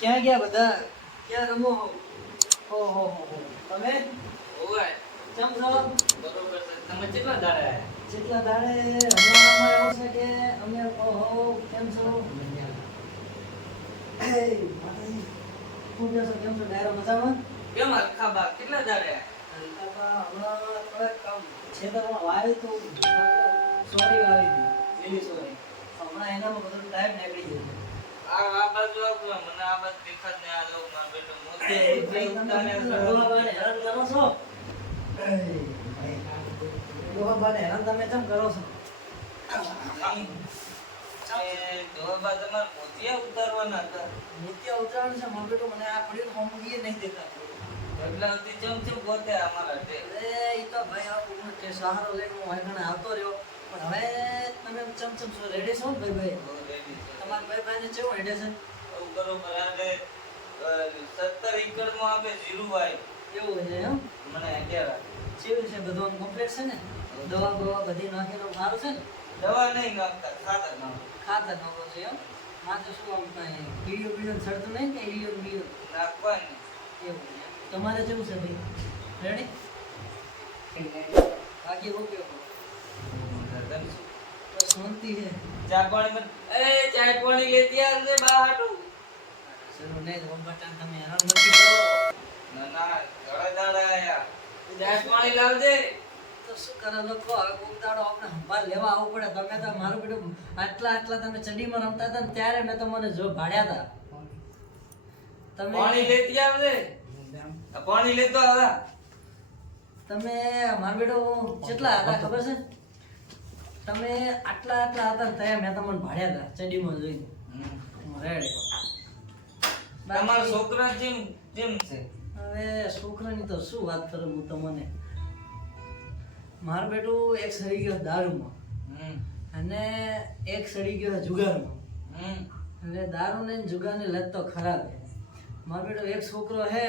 ક્યાં ગયા બધા? ક્યાં રમો? ઓહો તમે ઓય કેમ છો? બરોબર છે. તમે કેટલા દાડા આયા? જેટલા દાડે હમણાં એવું છે કે અમે ઓહો કેમ છો? એ માતાજી શું કહો છો? કેમ છો? ડાયરો મજામાં? કેમ આખા બા કેટલા દાડા આયા? હલકા હમણાં થોડાક કામ છેતરમાં વાવી તો સોરી વાવી હતી લીલી સોરી હમણાં એનામાં બધો ટાઈમ નીકળી ગયો છે. આ બાજુ આવો મને આ બાજુ દેખાત ને આ જો માર બેટો મોતે ભાઈ તમે ડોહાબાને હેરાન કરો છો? ડોહાબાને હેરાન તમે કેમ કરો છો? દોબા તમાર મોતિયા ઉતારવાના હતા. નિત્ય ઉતરાણ છે મારો બેટો મને આ પડ્યું હોમગીએ નહીં દેખાતું. એટલા સુધી ચમચમ પોતે અમારા તે ઈ તો ભાઈ આ પૂર્ણ કે સહારો લઈને હું આગળ આવતો રહ્યો પણ હવે તમે ચમચમ છો રેડી છો ભાઈ ભાઈ બહુ રેડી છે. તમારા ભાઈ ભાઈને કેવું હેડે છે બરોબર એટલે 17 એકડમાં આપે જીરું વાય એવું છે એમ મને અત્યારે કેવું છે બધું કમ્પ્લીટ છે ને દવા બવા બધી નાખેલું સારું છે ને દવા નહીં નાખતા ખાતર નાખો ખાતર નાખો છે એમ માથે શું આમ કાંઈ કીડીઓ બીડીઓ સડતું નહીં કે ઈડીઓ બીડીઓ નાખવાની એવું છે તમારે કેવું છે ભાઈ રેડી બાકી હું કેવું તો શાંતિ છે ચા પાણી ચા પાણી લેતી આવજે બહારનું ચલો નહીં ઓમબટા તમે હેરાન નથી કરો ના ના ઘણા દાડા આયા ચા પાણી લાવજે તો શું કરે લોકો આ કોક દાડો આપણે સંભાળ લેવા આવવું પડે તમે તો મારું બેટું આટલા તમે ચડીમાં રમતા હતા ને ત્યારે મેં તમને જો ભાડ્યા હતા તમે પાણી લેતી આવજે આ પાણી લેતો આવા તમે મારું બેટું કેટલા હતા ખબર છે તમે આટલા હતા ને ત્યાં મેં તમને ભાડ્યા હતા ચડીમાં જોઈને રેડી તમારો છોકરા જેમ જેમ છે હવે છોકરાની તો શું વાત કરું હું તમને મારું બેટું એક સડી ગયો દારૂમાં અને એક સડી ગયો જુગારમાં એટલે દારૂ ને જુગારની લત તો ખરાબ છે મારો બેટો એક છોકરો હે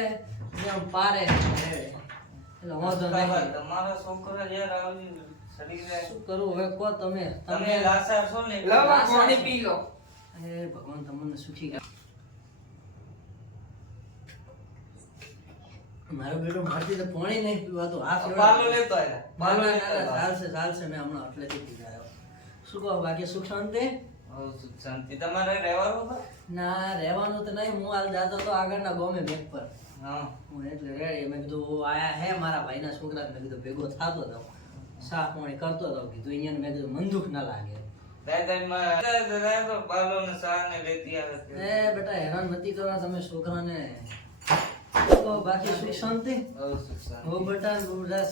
જે આમ પારે એટલે વાંધો નહીં તમારો છોકરો યાર આવી સડી જાય શું કરું હવે કહો તમે તમે લાસાર છો ને લાવા પાણી પી લો એ ભગવાન તમને સુખી કરે મારો બેટો મારથી તો પાણી નહીં પીવાતું આ પાલો લેતો આયા પાલો લેતો ચાલશે મેં હમણાં એટલેથી પી ગયો શું કહો બાકી સુખ શાંતિ સુખ શાંતિ તમારે રહેવાનું છે ના રહેવાનું તો નહીં હું હાલ જાતો તો આગળના ગોમે બેક પર હા હું એટલે રેડી મેં કીધું આયા હે મારા ભાઈના છોકરા મેં કીધું ભેગો થતો હતો સાફ પાણી કરતો હતો કીધું અહીંયા મેં કીધું મંદુક ના લાગે દાદા તો પાલો ને સા ને લેતી આવે એ બેટા હેરાન નથી કરવા તમે છોકરાને તો બાકી સુખ શાંતિ સુખ શાંતિ હો બેટા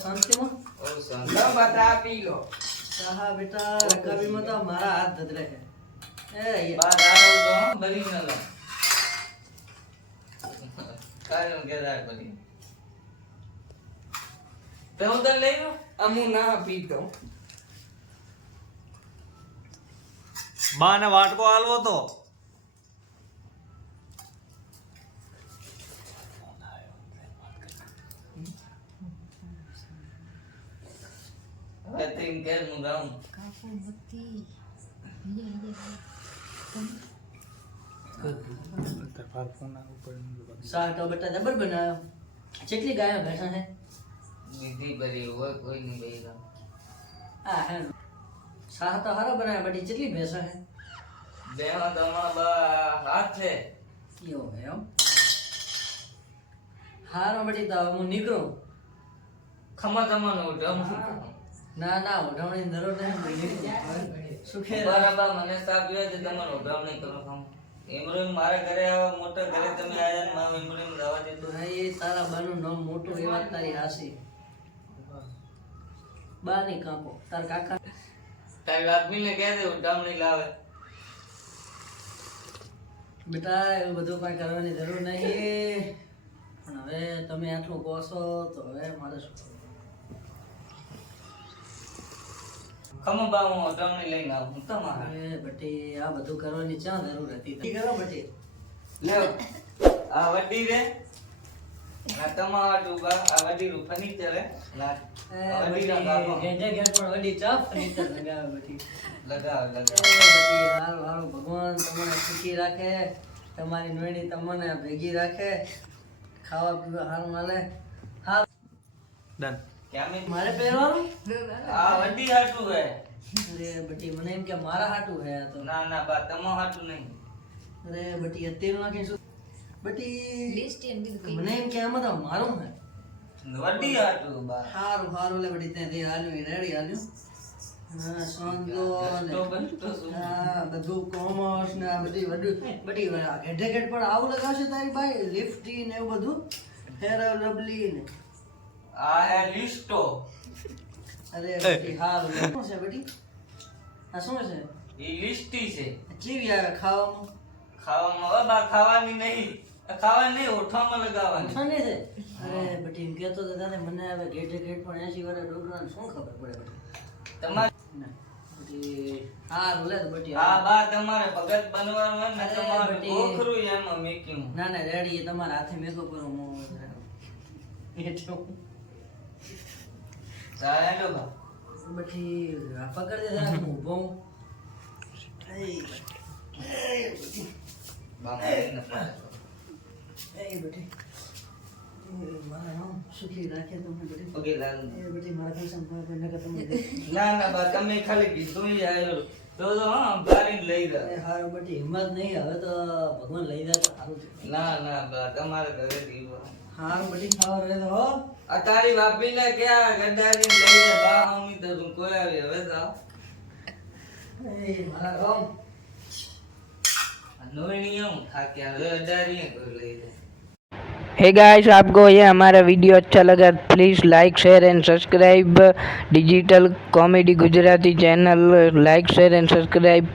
શાંતિમાં શાંતિ બતા પી લો હા બેટા રકાબીમાં તો મારા હાથ ધધરે છે એ બા દારૂ જો બરી ન લો કાયો કે રાખ બરી તે હું તને લઈ લો અમુ ના પીતો બાને વાટકો આલવો તો કતિંગ કે હું ગાઉં શાક તો બેટા જબર બનાવ્યો કેટલી ગાયો ભેંસા છે નિધિ ભરી હોય કોઈ નહીં ભાઈ ગામ હા હે શાક તો હારો બનાવ્યો બટી કેટલી ભેંસા છે બેમાં તમારા હાથ છે યો એમ હારો બટી તો હું નીકળું ખમા તમાનો ઢમ ના ના ઓઢવણી જરૂર નહીં સુખે બરાબર મને સાપ્યો છે તમારો ઢમ નહીં કરો ખમ એમરેમ મારા ઘરે આવા મોટા ઘરે તમે આયા ને મામ એમરેમ દવા દેતો એ તારા બાનું નામ મોટું એ વાત તારી હાસી બા ની કાપો તાર કાકા તારી આદમીને કહે દે ઢમ નહીં લાવે બેટા એવું બધું કઈ કરવાની જરૂર નહીં પણ હવે તમે આટલું કહો છો તો હવે મારે શું કરવું? ખમા બા હું ઢમ નહીં લઈને આવું તમારા હવે બટી આ બધું કરવાની ક્યાં જરૂર હતી તી કરો બટી લ્યો આ વડી રે ના તમારા ડુબા આ વડી રૂ ફર્નિચર હે ના વડી ના બાબા ઘેંટે ઘેંટ પણ વડી ચા ફર્નિચર લગાવે બટી લગાવ બટી હારું હારું ભગવાન તમને સુખી રાખે તમારી નોયડી તમને ભેગી રાખે, ખાવા પીવા સારું મળે. હા ડન. કેમ મારે પહેરવાનું? આ વડી હાટું હે. અરે બટી મને એમ કે મારા હાટું હે આ તો. ના ના બા તમા હાટું નહીં. અરે બટી અત્યારે નાખીશું બટી. મને એમ કે આમાં તો મારું હે. વડી હાટું બા. હારું હારું લે બટી તે હાલ્યું રેડી હાલ્યું. હા સોંદો ને તો બનતો શું? હા બધું કોમર્સ ને આ બધી વડું બધી ઘેટે ઘેટ પણ આવું લગાવશે તારી ભાઈ લિફ્ટી ને એવું બધું ફેર લવલી ને. આ હે લિસ્ટો. અરે બટી હારું લે. શું છે બટી? આ શું છે? ઈ લિસ્ટી છે. ચીવી આવે ખાવામાં? ખાવામાં હવે બા ખાવાની નહીં. ખાવાની નહીં ઓઠામાં લગાવવાની. ખાને છે? અરે બટી એમ કહેતો તો તારે મને હવે ઘેટે ઘેટ પણ 80 વર્ષ ડોકરાને શું ખબર પડે બટી? તમારે ના બટી હારું લે તો બટી. આ બા તમારે ભગત બનવાનું હોય ને અરે તમારે બટી. ગોખરું એમાં મેકિંગ. ના ના રેડી તમારા હાથે મેકો કરો મો એટલું ચાલો બા. બટી આ પકડ દે જરા હું ઊભો હું. બા મારી ન પાડે. એ બટી મારા નામ સુખી રાખે તમને બટી. પગે લાગ. એ બટી મારા પૈસા મારા નકર તમે દે. ના ના બા તમે ખાલી કીધું ઈ આયો તો હા ગાડીને લઈ એ જાય. હારું બટી હિંમત નહીં હવે તો ભગવાન લઈ જાય તો સારું છે. ના ના બા તમારે ઘરે દીવો. હારું બટી ખાવા રહે તો હો. આ તારી બાપીને ક્યાં ગદ્દારી લઈ જાય બા હું તો તું કોઈ આવી હવે જાઓ. એ મારા રામ નોઈની હું થાક્યા હવે ગદ્દારી કોઈ લઈ જાય. हे गाइस, आपको ये हमारा वीडियो अच्छा लगा please like share and subscribe digital comedy Gujarati channel like share and subscribe